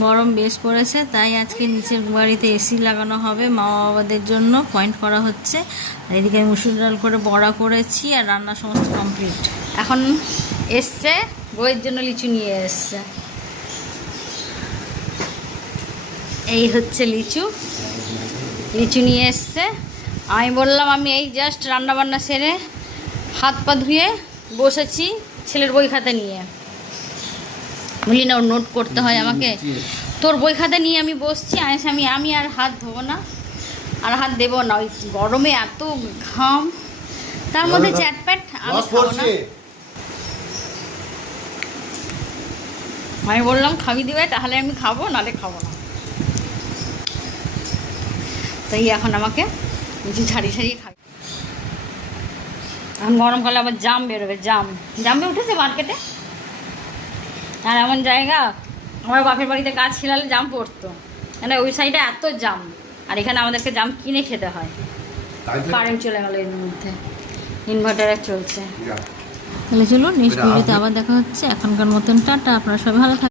গরম বেশ পড়েছে, তাই আজকে নিচের বাড়িতে এসি লাগানো হবে মা বাবাদের জন্য, পয়েন্ট করা হচ্ছে। আর এদিকে আমি মুসুর ডাল করে বড়া করেছি আর রান্না সমস্ত কমপ্লিট। এখন এসছে বইয়ের জন্য লিচু নিয়ে এসছে, এই হচ্ছে লিচু নিয়ে এসছে। আমি বললাম আমি এই জাস্ট রান্নাবান্না সেরে হাত পা ধুয়ে বসেছি ছেলের বই খাতা নিয়ে। বলি না ওর নোট করতে হয় আমাকে, তোর বই খাতা নিয়ে আমি বসছি। আমি আর হাত ধোবো না আর হাত দেবো না, ওই গরমে এত ঘাম, তার মধ্যে চ্যাটপ্যাট আমি খাবো না। আমি বললাম খাবি দিবে তাহলে আমি খাবো, নাহলে খাবো না। তাই এখন আমাকে কিছু ছাড়িয়ে খাবি। এখন গরমকালে আবার জাম বেরোবে, জাম উঠেছে মার্কেটে। আর এমন জায়গা, আমার বাপের বাড়িতে গাছ ছিলালে জাম পড়তো, মানে ওই সাইডে এত জাম, আর এখানে আমাদেরকে জাম কিনে খেতে হয়। কারেন্ট চলে গেল এর মধ্যে, ইনভার্টারে চলছে। তাহলে চলুন নেক্সট ভিডিওতে আবার দেখা হচ্ছে। এখনকার মতন টাটা, আপনারা সবাই ভালো থাকবেন।